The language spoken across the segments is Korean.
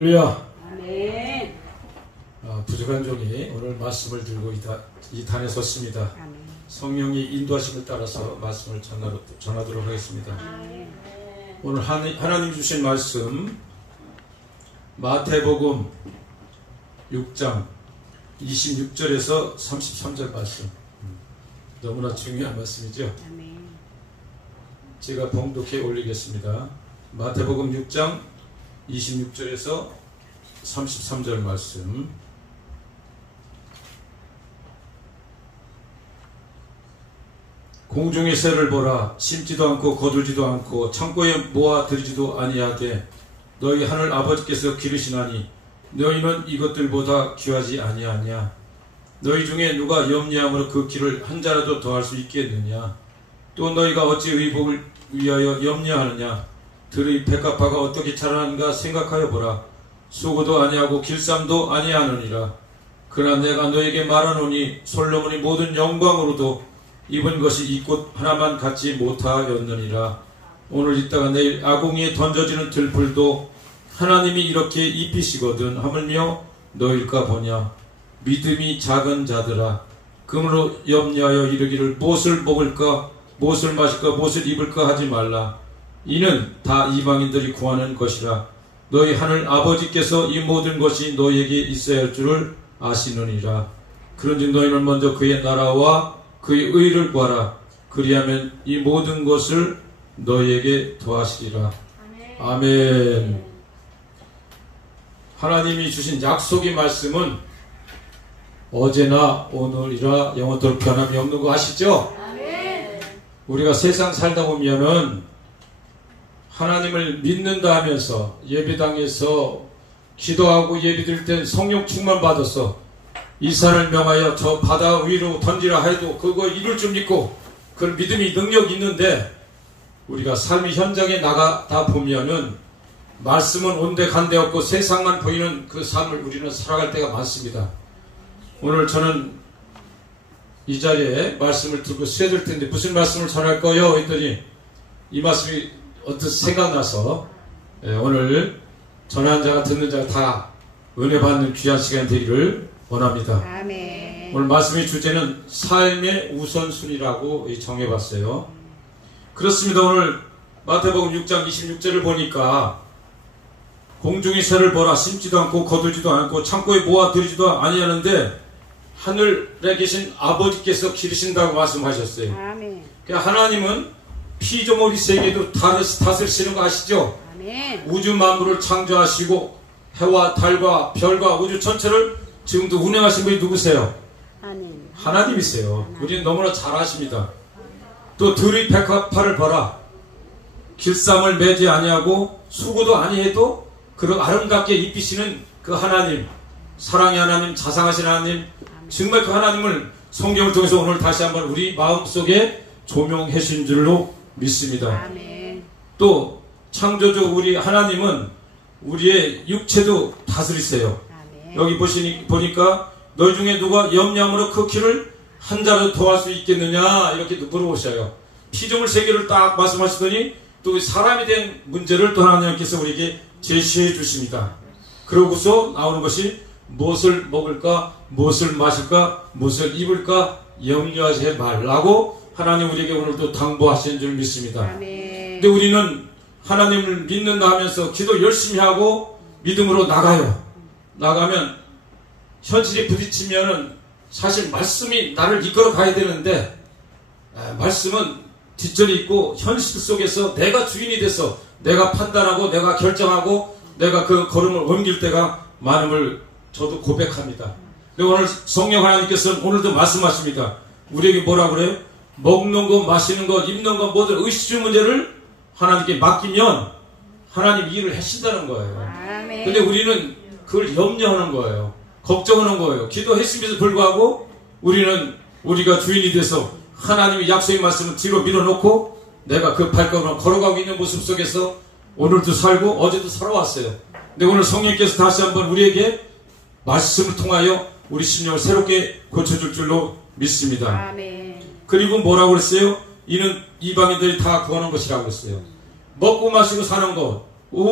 할렐루야. 아멘. 부족한 종이 오늘 말씀을 들고 이 단에 섰습니다. 아멘. 성령이 인도하심을 따라서 말씀을 전하도록 하겠습니다. 아멘. 오늘 하나님 주신 말씀 마태복음 6장 26절에서 33절 말씀, 너무나 중요한 말씀이죠. 아멘. 제가 봉독해 올리겠습니다. 마태복음 6장 26절에서 33절 말씀. 공중의 새를 보라. 심지도 않고 거두지도 않고 창고에 모아 들이지도 아니하되 너희 하늘 아버지께서 기르시나니 너희는 이것들보다 귀하지 아니하냐. 너희 중에 누가 염려함으로 그 길을 한 자라도 더할 수 있겠느냐. 또 너희가 어찌 의복을 위하여 염려하느냐. 들의 백합화가 어떻게 자라는가 생각하여 보라. 수고도 아니하고 길쌈도 아니하느니라. 그러나 내가 너에게 말하노니 솔로몬이 모든 영광으로도 입은 것이 이 꽃 하나만 갖지 못하였느니라. 오늘 있다가 내일 아궁이에 던져지는 들풀도 하나님이 이렇게 입히시거든 하물며 너일까 보냐. 믿음이 작은 자들아, 그러므로 염려하여 이르기를 무엇을 먹을까 무엇을 마실까 무엇을 입을까 하지 말라. 이는 다 이방인들이 구하는 것이라. 너희 하늘 아버지께서 이 모든 것이 너희에게 있어야 할 줄을 아시느니라. 그런즉 너희는 먼저 그의 나라와 그의 의를 구하라. 그리하면 이 모든 것을 너희에게 더하시리라. 아멘. 하나님이 주신 약속의 말씀은 어제나 오늘이라 영원토록 변함이 없는 거 아시죠? 아멘. 우리가 세상 살다 보면은 하나님을 믿는다 하면서 예배당에서 기도하고 예배드릴 땐 성령 충만 받아서 이 산을 명하여 저 바다 위로 던지라 해도 그거 이룰 줄 믿고 그 믿음이 능력이 있는데, 우리가 삶의 현장에 나가다 보면은 말씀은 온데 간데 없고 세상만 보이는 그 삶을 우리는 살아갈 때가 많습니다. 오늘 저는 이 자리에 말씀을 들고 쓰여질 텐데 무슨 말씀을 전할 거요? 했더니 이 말씀이 어떻게 생각나서 오늘 전하는 자가 듣는 자가 다 은혜 받는 귀한 시간이 되기를 원합니다. 아멘. 오늘 말씀의 주제는 삶의 우선순위라고 정해봤어요. 그렇습니다. 오늘 마태복음 6장 26절을 보니까 공중의 새를 보라. 심지도 않고 거두지도 않고 창고에 모아 들이지도 아니하는데 하늘에 계신 아버지께서 기르신다고 말씀하셨어요. 아멘. 그러니까 하나님은 피조물이 세계도 다스리시는 거 아시죠? 아멘. 우주 만물을 창조하시고 해와 달과 별과 우주 전체를 지금도 운영하신 분이 누구세요? 아멘. 하나님이세요. 우리는 너무나 잘 아십니다. 또 들의 백합화를 봐라. 길쌈을 매지 아니하고 수고도 아니해도 그런 아름답게 입히시는 그 하나님, 사랑의 하나님, 자상하신 하나님, 정말 그 하나님을 성경을 통해서 오늘 다시 한번 우리 마음속에 조명해 주신 줄로 믿습니다. 아멘. 또 창조주 우리 하나님은 우리의 육체도 다스리세요. 아멘. 여기 보니까 너희 중에 누가 염려함으로 그 길을 한 자라도 더할 수 있겠느냐 이렇게 물어보셔요. 피조물 세계를 딱 말씀하시더니 또 사람에 대한 문제를 또 하나님께서 우리에게 제시해 주십니다. 그러고서 나오는 것이 무엇을 먹을까 무엇을 마실까 무엇을 입을까 염려하지 말라고 하나님 우리에게 오늘도 당부하시는 줄 믿습니다. 아멘. 근데 우리는 하나님을 믿는다 하면서 기도 열심히 하고 믿음으로 나가요. 나가면 현실이 부딪히면은 사실 말씀이 나를 이끌어 가야 되는데 말씀은 뒷전이 있고 현실 속에서 내가 주인이 돼서 내가 판단하고 내가 결정하고 내가 그 걸음을 옮길 때가 많음을 저도 고백합니다. 그리고 오늘 성령 하나님께서는 오늘도 말씀하십니다. 우리에게 뭐라 그래요? 먹는 거 마시는 거 입는 거 모든 의식주 문제를 하나님께 맡기면 하나님 일을 하신다는 거예요. 아멘. 근데 우리는 그걸 염려하는 거예요. 걱정하는 거예요. 기도했음에도 불구하고 우리는 우리가 주인이 돼서 하나님의 약속의 말씀을 뒤로 밀어놓고 내가 그 발걸음을 걸어가고 있는 모습 속에서 오늘도 살고 어제도 살아왔어요. 근데 오늘 성령께서 다시 한번 우리에게 말씀을 통하여 우리 심령을 새롭게 고쳐줄 줄로 믿습니다. 아멘. 그리고 뭐라고 그랬어요? 이는 이방인들이 다 구하는 것이라고 했어요. 먹고 마시고 사는 것,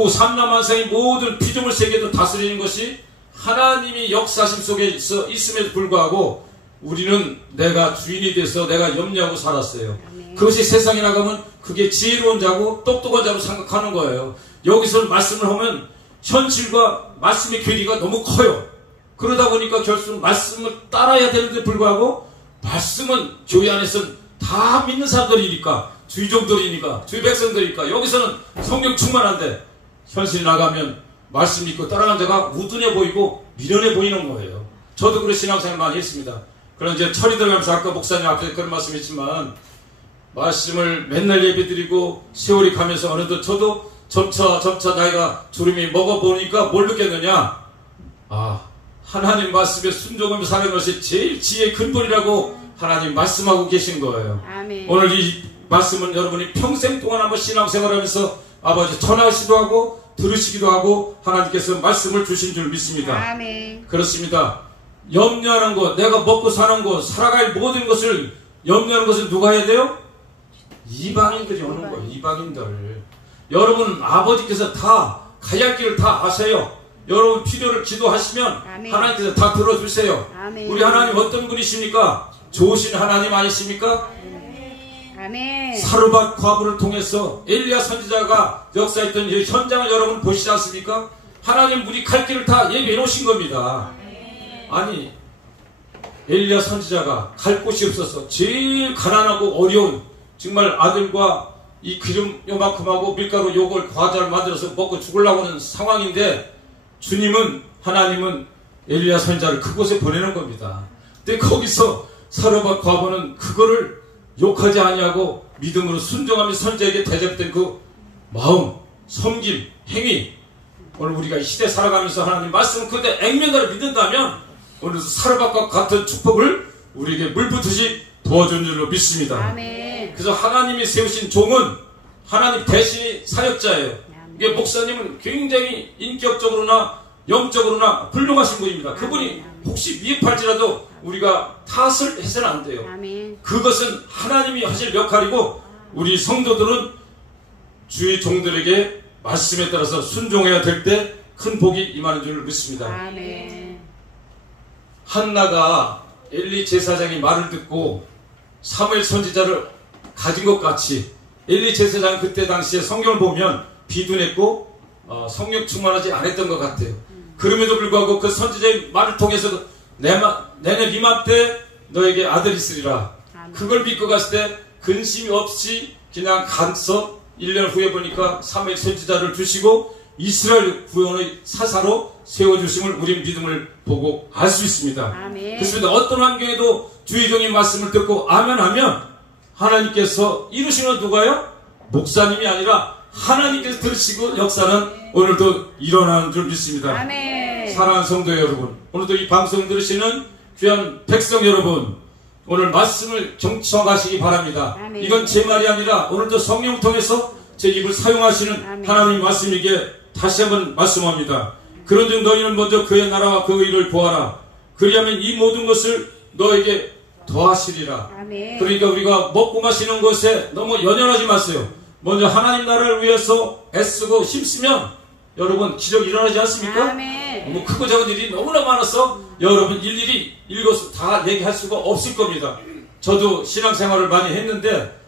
삼라만상의 모든 피조물 세계도 다스리는 것이 하나님이 역사심 속에 있음에도 불구하고 우리는 내가 주인이 돼서 내가 염려하고 살았어요. 그것이 세상에 나가면 그게 지혜로운 자고 똑똑한 자로 생각하는 거예요. 여기서 말씀을 하면 현실과 말씀의 괴리가 너무 커요. 그러다 보니까 결국 말씀을 따라야 되는데 불구하고 말씀은 교회 안에서는 다 믿는 사람들이니까, 주의종들이니까, 주의 백성들이니까 여기서는 성령 충만한데 현실에 나가면 말씀 믿고 따라가는 자가 우둔해 보이고 미련해 보이는 거예요. 저도 그런 신앙생활 많이 했습니다. 그런 이제 철이 들어가면서 아까 목사님 앞에서 그런 말씀했지만 말씀을 맨날 예배드리고 세월이 가면서 어느덧 저도 점차 나이가 주름이 먹어보니까 뭘 느꼈느냐? 하나님 말씀에 순종하며 사는 것이 제일 지혜의 근본이라고 하나님 말씀하고 계신 거예요. 아멘. 오늘 이 말씀은 여러분이 평생 동안 한번 신앙생활하면서 아버지 전하시기도 하고 들으시기도 하고 하나님께서 말씀을 주신 줄 믿습니다. 아멘. 그렇습니다. 염려하는 것, 내가 먹고 사는 것, 살아갈 모든 것을 염려하는 것은 누가 해야 돼요? 이방인들이 오는 거예요. 이방인들. 여러분 아버지께서 다 가야 할 길을 다 아세요. 여러분 필요를 기도하시면 아멘. 하나님께서 다 들어주세요. 아멘. 우리 하나님 어떤 분이십니까? 좋으신 하나님 아니십니까? 아멘. 사르밧 과부를 통해서 엘리야 선지자가 역사했던 이 현장을 여러분 보시지 않습니까? 하나님 우리 갈 길을 다 예비해 놓으신 겁니다. 아니 엘리야 선지자가 갈 곳이 없어서 제일 가난하고 어려운 정말 아들과 이 기름 요만큼하고 밀가루 요걸 과자를 만들어서 먹고 죽으려고 하는 상황인데 주님은 하나님은 엘리야 선지자를 그곳에 보내는 겁니다. 근데 거기서 사르밧 과부는 그거를 욕하지 아니하고 믿음으로 순종하며 선지자에게 대접된 그 마음, 섬김, 행위, 오늘 우리가 이 시대 살아가면서 하나님 말씀 그대 액면으로 믿는다면 오늘 사르밧과 같은 축복을 우리에게 물붓듯이 부어준 줄로 믿습니다. 아멘. 그래서 하나님이 세우신 종은 하나님 대신의 사역자예요. 이게 목사님은 굉장히 인격적으로나 영적으로나 훌륭하신 분입니다. 그분이 혹시 미흡할지라도 우리가 탓을 해서는 안 돼요. 아멘. 그것은 하나님이 하실 역할이고 우리 성도들은 주의 종들에게 말씀에 따라서 순종해야 될 때 큰 복이 임하는 줄 믿습니다. 아멘. 한나가 엘리 제사장의 말을 듣고 사무엘 선지자를 가진 것 같이 엘리 제사장은 그때 당시에 성경을 보면 비둔했고 성령 충만하지 않았던 것 같아요. 그럼에도 불구하고 그 선지자의 말을 통해서 내년 이맘때 너에게 아들이 있으리라. 그걸 믿고 갔을 때 근심이 없이 그냥 간서 1년 후에 보니까 사무엘 선지자를 주시고 이스라엘 구원의 사사로 세워주심을 우리 믿음을 보고 알 수 있습니다. 아멘. 그렇습니다. 어떤 환경에도 주의 종의 말씀을 듣고 아멘하면 하나님께서 이루시는 누가요? 목사님이 아니라 하나님께서 들으시고 역사는 오늘도 일어나는 줄 믿습니다. 아멘. 사랑하는 성도 여러분, 오늘도 이 방송 들으시는 귀한 백성 여러분, 오늘 말씀을 경청하시기 바랍니다. 아멘. 이건 제 말이 아니라 오늘도 성령 통해서 제 입을 사용하시는 아멘. 하나님 말씀이기에 다시 한번 말씀합니다. 그런즉 너희는 먼저 그의 나라와 그 의를 구하라. 그리하면 이 모든 것을 너에게 더하시리라. 아멘. 그러니까 우리가 먹고 마시는 것에 너무 연연하지 마세요. 먼저 하나님 나라를 위해서 애쓰고 힘쓰면 여러분 기적이 일어나지 않습니까? 아멘. 뭐 크고 작은 일이 너무나 많아서 여러분 일일이 읽어서 다 얘기할 수가 없을 겁니다. 저도 신앙생활을 많이 했는데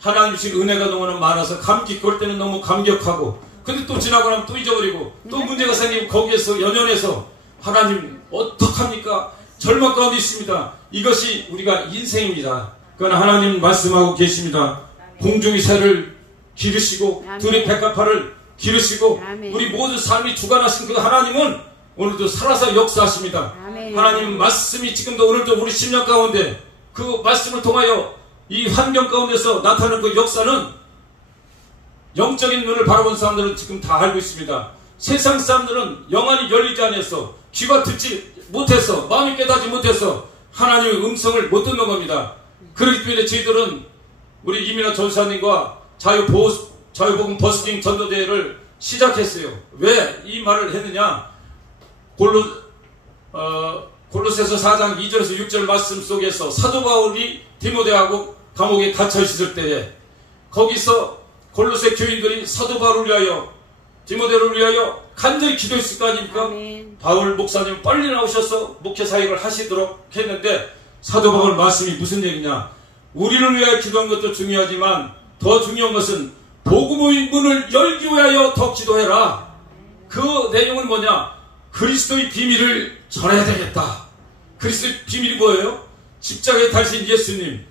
하나님 주신 은혜가 너무나 많아서 감기 걸 때는 너무 감격하고 근데 또 지나고 나면 또 잊어버리고 또 문제가 생기면 거기에서 연연해서 하나님 어떡합니까? 절망 가운데 있습니다. 이것이 우리가 인생입니다. 그러나 하나님 말씀하고 계십니다. 공중의 새를 기르시고 아멘. 들의 백합화를 기르시고 아멘. 우리 모든 삶이 주관하신 그 하나님은 오늘도 살아서 역사하십니다. 아멘. 하나님 말씀이 지금도 오늘도 우리 심령 가운데 그 말씀을 통하여 이 환경 가운데서 나타나는 그 역사는 영적인 눈을 바라본 사람들은 지금 다 알고 있습니다. 세상 사람들은 영안이 열리지 않아서 귀가 듣지 못해서 마음이 깨닫지 못해서 하나님의 음성을 못 듣는 겁니다. 그렇기 때문에 저희들은 우리 이민아 전사님과 자유복음 버스킹 전도대회를 시작했어요. 왜 이 말을 했느냐? 골로새서 4장 2절에서 6절 말씀 속에서 사도 바울이 디모데하고 감옥에 갇혀 있을 때에 거기서 골로새 교인들이 사도 바울을 위하여 디모데를 위하여 간절히 기도했을 거 아닙니까? 아멘. 바울 목사님 빨리 나오셔서 목회 사역을 하시도록 했는데 사도 바울 말씀이 무슨 얘기냐? 우리를 위하여 기도한 것도 중요하지만 더 중요한 것은 복음의 문을 열기 위하여 더 기도해라. 그 내용은 뭐냐? 그리스도의 비밀을 전해야 되겠다. 그리스도의 비밀이 뭐예요? 십자가에 달신 예수님,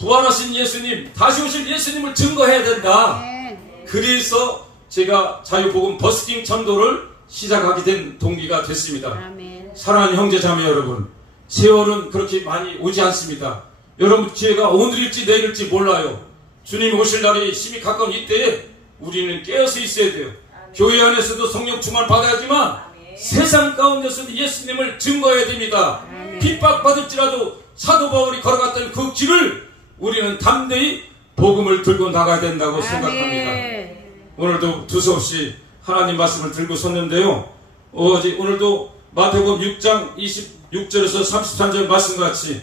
부활하신 예수님, 다시 오실 예수님을 증거해야 된다. 아멘. 그래서 제가 자유복음 버스킹 전도를 시작하게 된 동기가 됐습니다. 아멘. 사랑하는 형제자매 여러분, 세월은 그렇게 많이 오지 않습니다. 여러분 기회가 오늘일지 내일일지 몰라요. 주님 오실 날이 심히 가까운 이때에 우리는 깨어서 있어야 돼요. 교회 안에서도 성령 충만 받아야지만 세상 가운데서도 예수님을 증거해야 됩니다. 핍박받을지라도 사도 바울이 걸어갔던 그 길을 우리는 담대히 복음을 들고 나가야 된다고 생각합니다. 오늘도 두서없이 하나님 말씀을 들고 섰는데요. 오늘도 마태복음 6장 26절에서 33절 말씀같이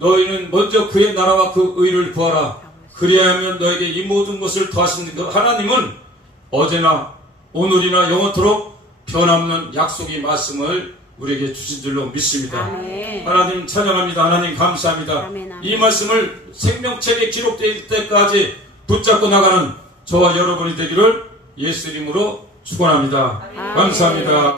너희는 먼저 그의 나라와 그 의를 구하라. 그리하면 너에게 이 모든 것을 더하시는 그 하나님은 어제나 오늘이나 영원토록 변함없는 약속의 말씀을 우리에게 주신 줄로 믿습니다. 아멘. 하나님 찬양합니다. 하나님 감사합니다. 아멘, 아멘. 이 말씀을 생명책에 기록될 때까지 붙잡고 나가는 저와 여러분이 되기를 예수 이름으로 축원합니다. 감사합니다.